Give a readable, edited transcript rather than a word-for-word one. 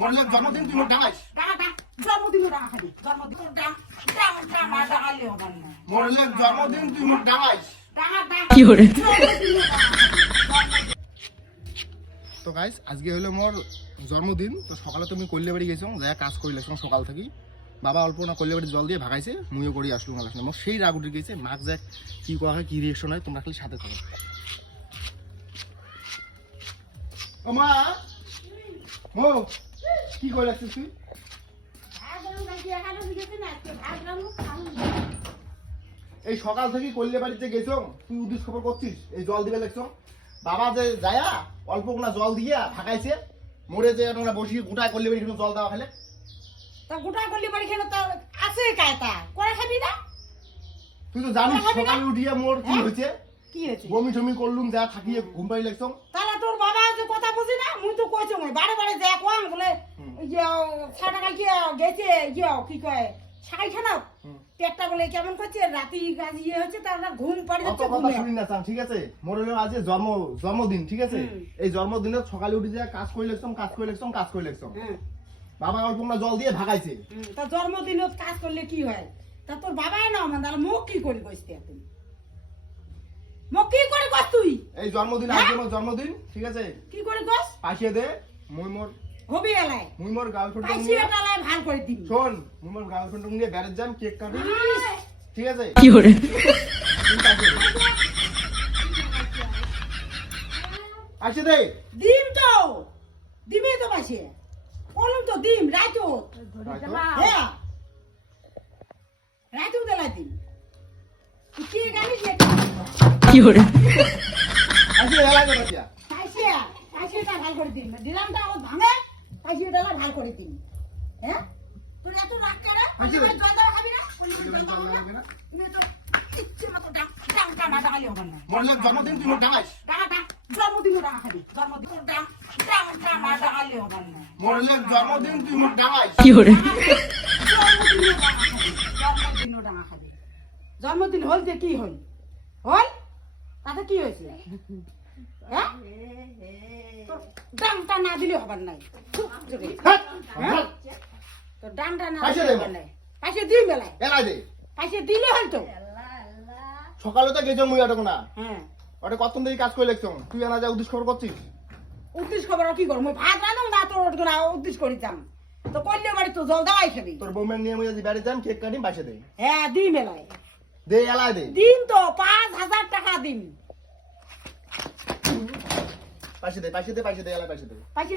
মরলে জন্মদিন তুই মোট ডাঙাইস মরলে জন্মদিন তুই মোট ডাঙাইস কি করে তো গাইস আজকে হলো মোর জন্মদিন। তো সকালে তুমি কল্লে বাড়ি গেছো যা কাজ করিলাম সকাল থেকে বাবা অল্প না কল্লে বাড়ি জল দিয়ে ভাগাইছে মুইও করি আসলো না মোর সেই রাগ উঠে গেছে মাক যাক কি করা হয় কি রিয়েকশন হয় তোমরা খালি সাথে থাকো। ও মা ও কি করে আসছিস তুই? এই সকাল থেকে কল্লে বাড়িতে গেছো তুই উদ্দেশ্য খবর করছিস এই জল দিবে দেখছো বাবা যে যায়া অল্প কোনা জল দিয়া ভাগাইছে মরে যে আমরা বসিয়ে গোটায় কল্লে বাড়ি জল দেওয়া খেলে তা গোটা গলি বাড়ি খেলে তো আছে কায়তা করে খাবি না। তুই তো জানিস সকালে উঠিয়ে মোর কি হয়েছে কি হয়েছে বমি টমি করলুম যা থাকিয়ে ঘুম পাই লাগছো। তাহলে তোর বাবা যে কথা বুঝি না মুই তো কইছো মই বারে বারে যা কোয়াং বলে ইয়ে সাটা কাল কি গেছে ইয়ে কি কয় সাইখানা পেটটা বলে কেমন করছে রাতি কাজ ইয়ে হচ্ছে তার ঘুম পাড়ি অত যাচ্ছে কথা শুনি না চান ঠিক আছে মোর হলো আজ জন্মদিন ঠিক আছে এই জন্মদিনে সকালে উঠে যা কাজ করে লাগছো বাবা অল্প না জল দিয়ে ভাগাইছে। তা জন্মদিনত কাজ করলে কি হয় তা তোর বাবাই না মানে তাহলে মুখ কি করে কইছিস তুই মুখ কি করে কস তুই এই জন্মদিন আজকে মোর জন্মদিন ঠিক আছে কি করে কস পাঠিয়ে দে মুই মোর হবি এলাই গার্লফ্রেন্ড পাইছি এটালাই ভাল করে দিবি শোন মুই মোর গার্লফ্রেন্ড নিয়ে ব্যারেজ যাম কেক কাটি ঠিক আছে কি করে পাঠিয়ে দে ডিম তো দিবি তো পাইছে বলুন তো ডিম রাইতো হ্যাঁ রাইতো দেলাই দিন কি জানিস কি করে পাঠিয়ে এলা করে দিয়া পাইছে পাইছেটা ভাল করে দিন দিলামটা ও ভাঙে পাইছেটা ভাল করে দিন হ্যাঁ তুই এত রাগ করে জল দাও খাবি না তুমি তো ইচ্ছে মতো ডাং ডাঙালি হবে না মরলে জন্মদিন তুই মোট ডাঙাইস জন্মদিনও ডাঙা খাবি জন্মদিন ডাঙালি হবে না মরলে জন্মদিন তুই মোট ডাঙাইস কি করে জন্মদিনও ডাঙা খাবি জন্মদিন হল যে কি হল হল তাতে কি হয়েছে হ্যাঁ ডাংটা না দিলে হবার নাই তো ডাংটা না দিলে হবার নাই পাইছে দিই বেলায় এলাই দে পাইছে দিলে হল তো সকালে তো গেছো মুই আটক না হ্যাঁ ওটা কতক্ষণ থেকে কাজ করে লাগছো তুই না যা উদ্দেশ্য খবর করছিস উদ্দেশ্য খবর কি করবো মই ভাত রানো না তোর উদ্দেশ্য করিতাম তো করলে বাড়ি তো জল দেওয়াই খাবি তোর বউমের নিয়ে মুই যদি বাড়ি যাম কেক কাটি পাশে দে হ্যাঁ দিই মেলায় দে এলাই দে দিন তো 5,000 টাকা দিন পাশে দে এলাই পাশে দে পাইছে